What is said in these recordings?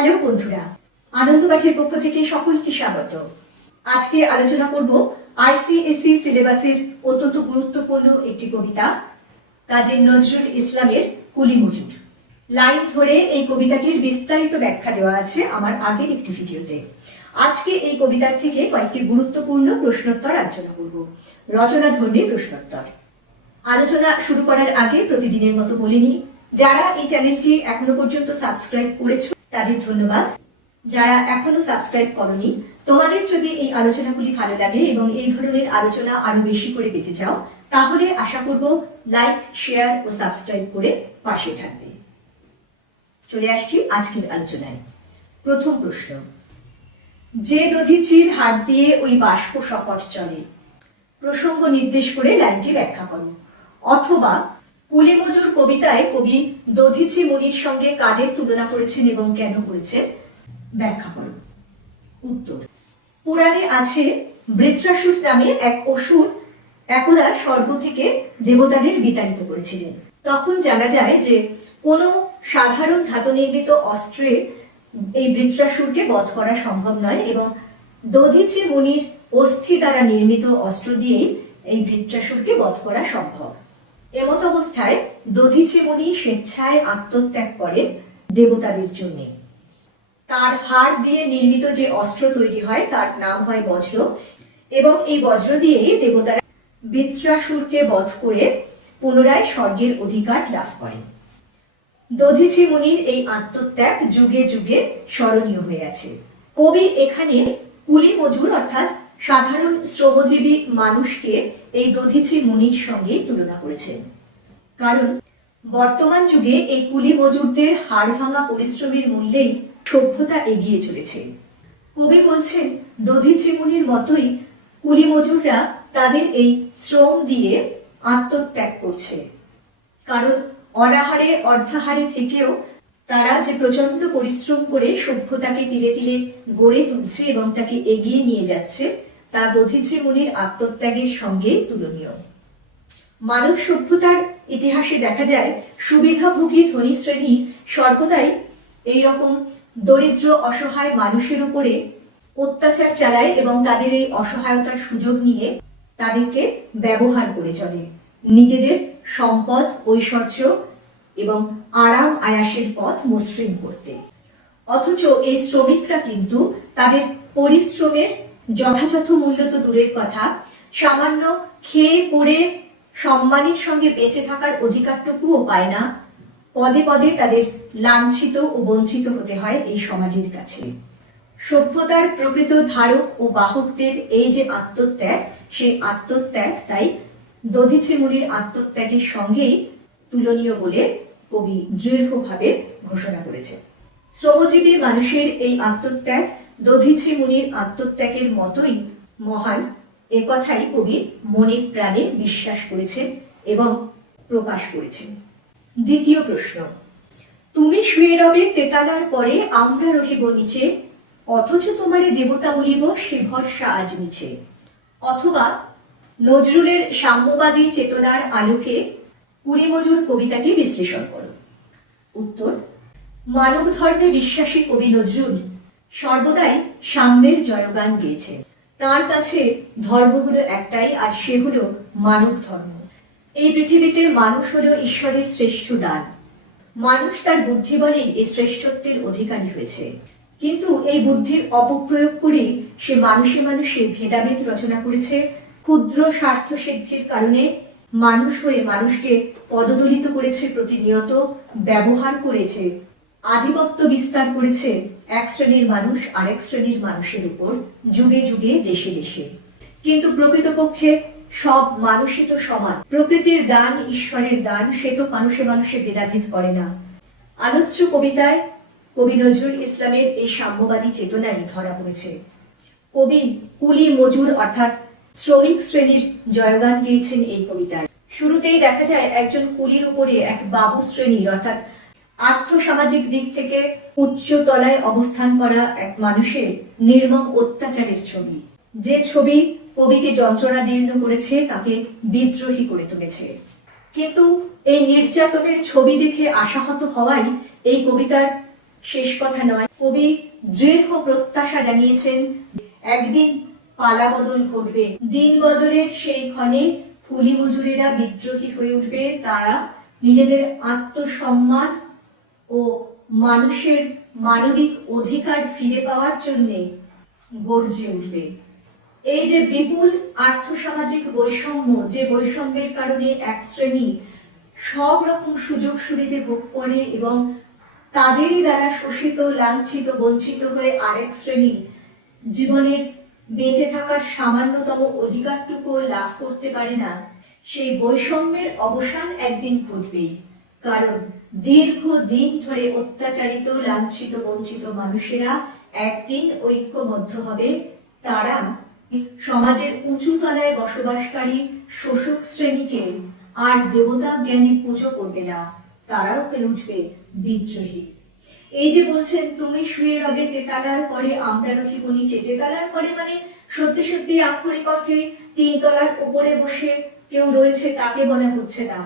Hello বন্ধুরা আনন্দবাটির পক্ষ থেকে সকলকে স্বাগত। আজকে আলোচনা করব আইসিএসসি সিলেবাসের অত্যন্ত গুরুত্বপূর্ণ একটি কবিতা কাজী নজরুল ইসলামের কুলি মজুর। লাইন ধরে এই কবিতাটির বিস্তারিত ব্যাখ্যা দেওয়া আছে আমার আগের একটি ভিডিওতে। আজকে এই কবিতার থেকে কয়েকটি গুরুত্বপূর্ণ প্রশ্নোত্তর আলোচনা করব। রচনা ধর্মী প্রশ্নোত্তর। আলোচনা শুরু করার আগে প্রতিদিনের মতো বলে নিই, যারা এই চ্যানেলটি এখনও পর্যন্ত সাবস্ক্রাইব করেছ তাদের ধন্যবাদ। যারা এখনও সাবস্ক্রাইব করনি, তোমাদের যদি এই আলোচনাগুলি ভালো লাগে এবং এই ধরনের আলোচনা আরও বেশি করে পেতে চাও, তাহলে আশা করব লাইক শেয়ার ও সাবস্ক্রাইব করে পাশে থাকবে। চলে আসছি আজকের আলোচনায়। প্রথম প্রশ্ন। যে দধিচির হাত দিয়ে ওই বাষ্প শকট চলে, প্রসঙ্গ নির্দেশ করে লাইনটি ব্যাখ্যা করো। অথবা কুলিমজুর কবিতায় কবি দধিচি মুনির সঙ্গে কাদের তুলনা করেছেন এবং কেন করেছেন ব্যাখ্যা করো। উত্তর। পুরাণে আছে, বৃত্রাসুর নামে এক অসুর একদা স্বর্গ থেকে দেবতাদের বিতাড়িত করেছিলেন। তখন জানা যায় যে কোনো সাধারণ ধাতু নির্মিত অস্ত্রে এই বৃত্রাসুরকে বধ করা সম্ভব নয় এবং দধিচি মুনির অস্থি দ্বারা নির্মিত অস্ত্র দিয়েই এই বৃত্রাসুরকে বধ করা সম্ভব। এমত অবস্থায় দধিচি মুনি স্বেচ্ছায় আত্মত্যাগ করেন দেবতাদের জন্য। তার হাড় দিয়ে নির্মিত যে অস্ত্র তৈরি হয়, তার নাম হয় বজ্র। এবং এই বজ্র দিয়েই দেবতারা বৃত্রাসুরকে বধ করে পুনরায় স্বর্গের অধিকার লাভ করেন দধিচি মুনির এই আত্মত্যাগ যুগে যুগে স্মরণীয় হয়ে আছে। কবি এখানে কুলি মজুর অর্থাৎ সাধারণ শ্রমজীবী মানুষকে এই দধিচি মুনির সঙ্গে তুলনা করেছেন কারণ, বর্তমান যুগে এই কুলি মজুরদের হাড় ভাঙা পরিশ্রমের মূল্যেই সভ্যতা এগিয়ে চলেছে। কবি বলছেন দধিচি মুনির মতোই কুলি মজুররা তাদের এই শ্রম দিয়ে আত্মত্যাগ করছে। কারণ, অনাহারে, অর্ধাহারে থেকেও তারা যে প্রচণ্ড পরিশ্রম করে সভ্যতাকে তিলে তিলে গড়ে তুলছে এবং তাকে এগিয়ে নিয়ে যাচ্ছে তা দধিচি মুনির আত্মত্যাগের সঙ্গে তুলনীয়। মানব সভ্যতার ইতিহাসে দেখা যায়, সুবিধাভোগী ধনী শ্রেণি সর্বদাই এই রকম দরিদ্র, অসহায় মানুষের উপরে অত্যাচার চালায় এবং তাদের এই অসহায়তার সুযোগ নিয়ে তাদেরকে ব্যবহার করে চলে। নিজেদের সম্পদ, ঐশ্বর্য এবং আরাম আয়াসের পথ মসৃণ করতে। অথচ এই শ্রমিকরা কিন্তু তাদের পরিশ্রমের যথাযথ মূল্য তো দূরের কথা। সামান্য খেয়ে পড়ে সম্মানের সঙ্গে বেঁচে থাকার অধিকারটুকুও পায় না। পদে পদে তাদের লাঞ্ছিত ও বঞ্চিত হতে হয় এই সমাজের কাছে। সভ্যতার প্রকৃত ধারক ও বাহকদের এই যে আত্মত্যাগ, সেই আত্মত্যাগ তাই দধিচি মুনির আত্মত্যাগের সঙ্গেই তুলনীয় বলে কবি দৃঢ়ভাবে ঘোষণা করেছে শ্রমজীবী মানুষের এই আত্মত্যাগ দধিচি মুনির আত্মত্যাগের মতোই মহান, এ কথাই কবি মনে প্রাণে বিশ্বাস করেছেন এবং প্রকাশ করেছেন। দ্বিতীয় প্রশ্ন, তুমি শুয়ে রবে তেতালার পরে আমরা রহিব নিচে, অথচ তোমারে দেবতা বলিব সে ভরসা আজ মিছে। অথবা, নজরুলের সাম্যবাদী চেতনার আলোকে কুড়িমজুর কবিতাটি বিশ্লেষণ করো। উত্তর মানব ধর্মে বিশ্বাসী কবি নজরুল সর্বদাই সাম্যের জয়গান গেয়েছে তার কাছে ধর্ম হলো একটাই আর সে হলো মানব ধর্ম। এই পৃথিবীতে মানুষ হলো ঈশ্বরের শ্রেষ্ঠ দান। মানুষ তার বুদ্ধি বলেই এই শ্রেষ্ঠত্বের অধিকারী হয়েছে। কিন্তু এই বুদ্ধির অপপ্রয়োগ করে সে মানুষে মানুষে ভেদাভেদ রচনা করেছে। ক্ষুদ্র স্বার্থ সিদ্ধির কারণে মানুষ হয়ে মানুষকে পদদলিত করেছে, প্রতিনিয়ত ব্যবহার করেছে, আধিপত্য বিস্তার করেছে এক শ্রেণির মানুষ আরেক শ্রেণির মানুষের উপর যুগে যুগে দেশে দেশে। কিন্তু প্রকৃতপক্ষে সব মানুষই তো সমান। প্রকৃতির দান, ঈশ্বরের দান, সে তো মানুষে মানুষে ভেদাভেদ করে না। আলোচ্য কবিতায় কবি নজরুল ইসলামের এই সাম্যবাদী চেতনাই ধরা পড়েছে। কবি কুলি মজুর অর্থাৎ শ্রমিক শ্রেণির জয়গান গেয়েছেন এই কবিতায়। শুরুতেই দেখা যায় একজন কুলির উপরে এক বাবু শ্রেণির অর্থাৎ আর্থ সামাজিক দিক থেকে উচ্চ তলায় অবস্থান করা এক মানুষের নির্মম অত্যাচারের ছবি। যে ছবি কবিকে যন্ত্রণা দীর্ণ করেছে, তাকে বিদ্রোহী করে তুলেছে। কিন্তু এই নির্যাতনের ছবি দেখে আশাহত হওয়াই এই কবিতার শেষ কথা নয়। কবি দৃঢ় প্রত্যাশা জানিয়েছেন, একদিন পালা বদল ঘটবে। দিন বদলের সেই ক্ষণে কুলি মজুরেরা বিদ্রোহী হয়ে উঠবে। তারা নিজেদের আত্মসম্মান ও মানুষের মানবিক অধিকার ফিরে পাওয়ার জন্যে গর্জে উঠবে। এই যে বিপুল আর্থসামাজিক বৈষম্য, যে বৈষম্যের কারণে এক শ্রেণি সব রকম সুযোগ সুবিধে ভোগ করে এবং তাদেরই দ্বারা শোষিত, লাঞ্ছিত, বঞ্চিত হয়ে আরেক শ্রেণি জীবনের বেঁচে থাকার সামান্যতম অধিকারটুকু লাভ করতে পারে না, সেই বৈষম্যের অবসান একদিন ঘটবেই। কারণ দীর্ঘ দিন ধরে অত্যাচারিত, লাঞ্ছিত, বঞ্চিত মানুষেরা একদিন ঐক্যবদ্ধ হবে। তারা সমাজের উঁচু তলায় বসবাসকারী শোষক শ্রেণীকে আর দেবতা জ্ঞানী পুজো করবে না। তারাও হয়ে উঠবে বিদ্রোহী। এই যে বলছেন, তুমি শুয়ে রবে তেতালার করে আমরা রহিব নিচে তেতালার করে মানে সত্যি সত্যি আক্ষরিক অর্থে তিন তলার উপরে বসে কেউ রয়েছে, তাকে বলা হচ্ছে না।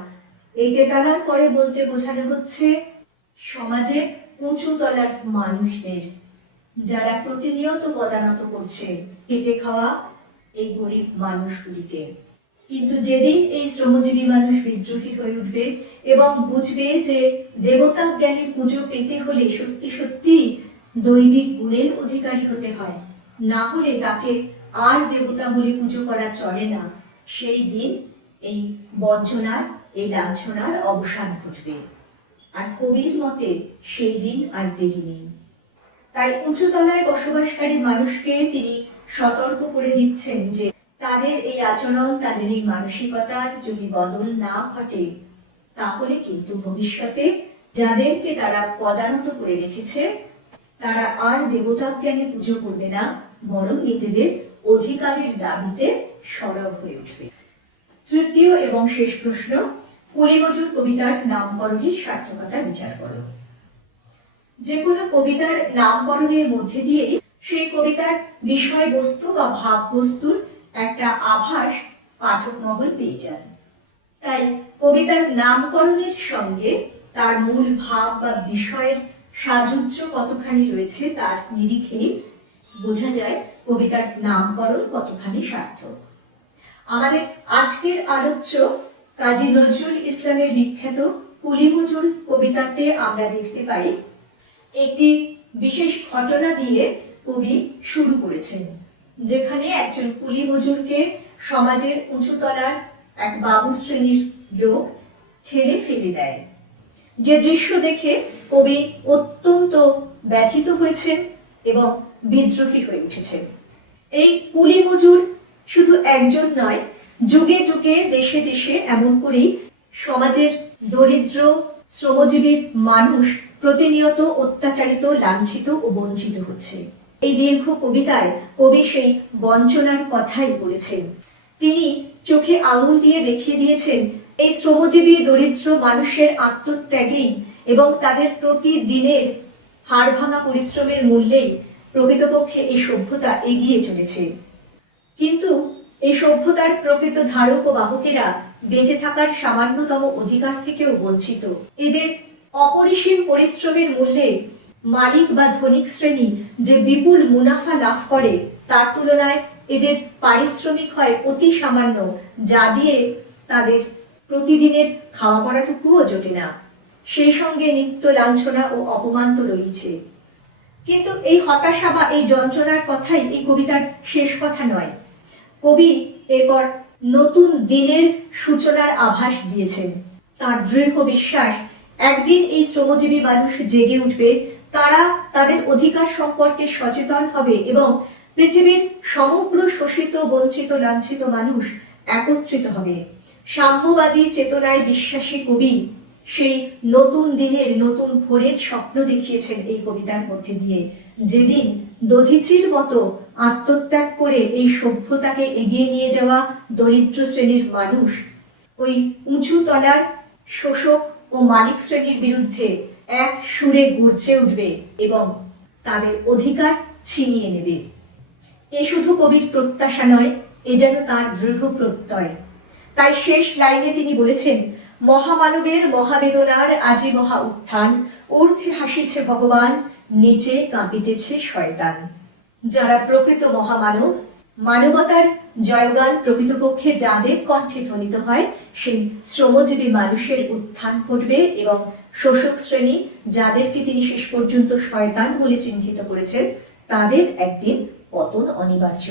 এই তেতালার পরে বলতে বোঝানো হচ্ছে, সমাজে উঁচু তলার মানুষদের যারা প্রতিনিয়ত পদানত করছে, খেটে খাওয়া এই গরিব মানুষগুলিকে। কিন্তু যেদিন এই শ্রমজীবী মানুষ বিদ্রোহী হয়ে উঠবে এবং বুঝবে যে দেবতা জ্ঞানী পুজো পেতে হলে সত্যি সত্যি দৈবিক গুণের অধিকারী হতে হয়, না হলে তাকে আর দেবতা বলে পুজো করা চলে না। সেই দিন এই বঞ্চনার এই লাঞ্ছনার অবসান ঘটবে। আর কবির মতে সেই দিন আর দেরি নেই। তাই উঁচুতলায় বসবাসকারী মানুষকে তিনি সতর্ক করে দিচ্ছেন যে তাদের এই আচরণ, তাদের এই মানসিকতার যদি বদল না ঘটে, তাহলে কিন্তু ভবিষ্যতে যাদেরকে তারা পদানত করে রেখেছে, তারা আর দেবতা জ্ঞানে পুজো করবে না, বরং নিজেদের অধিকারের দাবিতে সরব হয়ে উঠবে। তৃতীয় এবং শেষ প্রশ্ন কলিমজুর কবিতার নামকরণের সার্থকতা বিচার করো। যে কোনো কবিতার নামকরণের মধ্যে দিয়ে সেই কবিতার বিষয়বস্তু বা ভাববস্তুর একটা আভাস পাঠক মহল পেয়ে যান। তাই কবিতার নামকরণের সঙ্গে তার মূল ভাব বা বিষয়ের সাযুজ্য কতখানি রয়েছে তার নিরিখেই বোঝা যায় কবিতার নামকরণ কতখানি সার্থক। আমাদের আজকের আলোচ্য কাজী নজরুল ইসলামের বিখ্যাত কুলিমজুর কবিতাতে আমরা দেখতে পাই, একটি বিশেষ ঘটনা দিয়ে কবি শুরু করেছেন, যেখানে একজন কুলি মজুরকে সমাজের উঁচুতলার এক বাবু শ্রেণির লোক ঠেলে ফেলে দেয়। যে দৃশ্য দেখে কবি অত্যন্ত ব্যথিত হয়েছেন এবং বিদ্রোহী হয়ে উঠেছেন। এই কুলি মজুর শুধু একজন নয় যুগে যুগে, দেশে দেশে এমন করেই সমাজের দরিদ্র, শ্রমজীবী মানুষ প্রতিনিয়ত অত্যাচারিত, লাঞ্ছিত ও বঞ্চিত হচ্ছে। এই দীর্ঘ কবিতায় কবি সেই বঞ্চনার কথাই বলেছেন। তিনি চোখে আঙুল দিয়ে দেখিয়ে দিয়েছেন, এই শ্রমজীবী দরিদ্র মানুষের আত্মত্যাগেই এবং তাদের প্রতিদিনের হাড় ভাঙা পরিশ্রমের মূল্যেই প্রকৃতপক্ষে এই সভ্যতা এগিয়ে চলেছে। কিন্তু এই সভ্যতার প্রকৃত ধারক ও বাহকেরা বেঁচে থাকার সামান্যতম অধিকার থেকেও বঞ্চিত। এদের অপরিসীম পরিশ্রমের মূল্যে মালিক বা ধনিক শ্রেণি যে বিপুল মুনাফা লাভ করে, তার তুলনায় এদের পারিশ্রমিক হয় অতি সামান্য, যা দিয়ে তাদের প্রতিদিনের খাওয়া পড়াটুকুও জোটে না। সেই সঙ্গে নিত্য লাঞ্ছনা ও অপমান তো রয়েছে। কিন্তু এই হতাশা বা এই যন্ত্রণার কথাই এই কবিতার শেষ কথা নয়। কবি এরপর নতুন দিনের সূচনার আভাস দিয়েছেন। তার দৃঢ় বিশ্বাস, একদিন এই শ্রমজীবী মানুষ জেগে উঠবে, তারা তাদের অধিকার সম্পর্কে সচেতন হবে এবং পৃথিবীর সমগ্র শোষিত, বঞ্চিত, লাঞ্ছিত মানুষ একত্রিত হবে। সাম্যবাদী, চেতনায় বিশ্বাসী কবি সেই নতুন দিনের, নতুন ভোরের স্বপ্ন দেখিয়েছেন এই কবিতার মধ্যে দিয়ে। যেদিন দধিচির মতো আত্মত্যাগ করে এই সভ্যতাকে এগিয়ে নিয়ে যাওয়া দরিদ্র শ্রেণির মানুষ, ওই উঁচু তলার শোষক ও মালিক শ্রেণির বিরুদ্ধে এক সুরে গর্জে উঠবে এবং তাদের অধিকার ছিনিয়ে নেবে। এ শুধু কবির প্রত্যাশা নয়, এ যেন তার দৃঢ় প্রত্যয়। তাই শেষ লাইনে তিনি বলেছেন, মহামানবের মহাবেদনার আজি মহা উত্থান, ঊর্ধ্বে হাসিছে ভগবান নিচে কাঁপিতেছে শয়তান। যারা প্রকৃত মহামানব, মানবতার জয়গান প্রকৃতপক্ষে যাদের কণ্ঠে ধ্বনিত হয়, সেই শ্রমজীবী মানুষের উত্থান ঘটবে এবং শোষক শ্রেণি, যাদেরকে তিনি শেষ পর্যন্ত শয়তান বলে চিহ্নিত করেছেন, তাদের একদিন পতন অনিবার্য।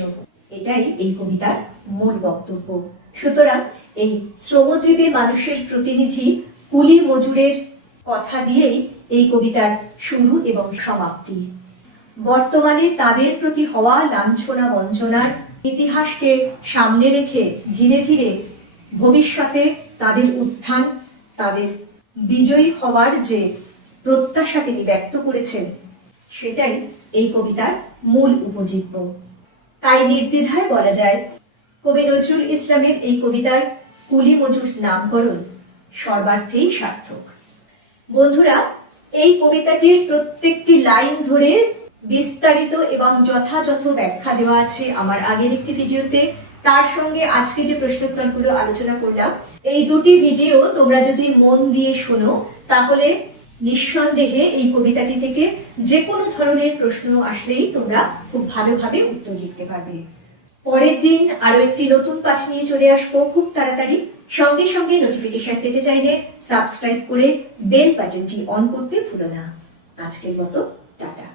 এটাই এই কবিতার মূল বক্তব্য। সুতরাং এই শ্রমজীবী মানুষের প্রতিনিধি কুলি মজুরের কথা দিয়েই এই কবিতার শুরু এবং সমাপ্তি। বর্তমানে তাদের প্রতি হওয়া লাঞ্ছনা, বঞ্চনার ইতিহাসকে সামনে রেখে ধীরে ধীরে ভবিষ্যতে তাদের উত্থান, তাদের বিজয়ী হওয়ার যে প্রত্যাশা তিনি ব্যক্ত করেছেন, সেটাই এই কবিতার মূল উপজীব্য। তাই নির্দ্বিধায় বলা যায়, কবি নজরুল ইসলামের এই কবিতার কুলি মজুর নামকরণ সর্বার্থেই সার্থক। বন্ধুরা এই কবিতাটির প্রত্যেকটি লাইন ধরে বিস্তারিত এবং যথাযথ ব্যাখ্যা দেওয়া আছে আমার আগের একটি ভিডিওতে। তার সঙ্গে আজকে যে প্রশ্নোত্তরগুলো আলোচনা করলাম, এই দুটি ভিডিও তোমরা যদি মন দিয়ে শোনো, তাহলে নিঃসন্দেহে এই কবিতাটি থেকে যে কোনো ধরনের প্রশ্ন আসলেই তোমরা খুব ভালোভাবে উত্তর লিখতে পারবে। পরের দিন আরও একটি নতুন পাঠ নিয়ে চলে আসব। খুব তাড়াতাড়ি। সঙ্গে সঙ্গে নোটিফিকেশন পেতে চাইলে সাবস্ক্রাইব করে বেল বাটনটি অন করতে ভুলো না। আজকের মতো, টাটা।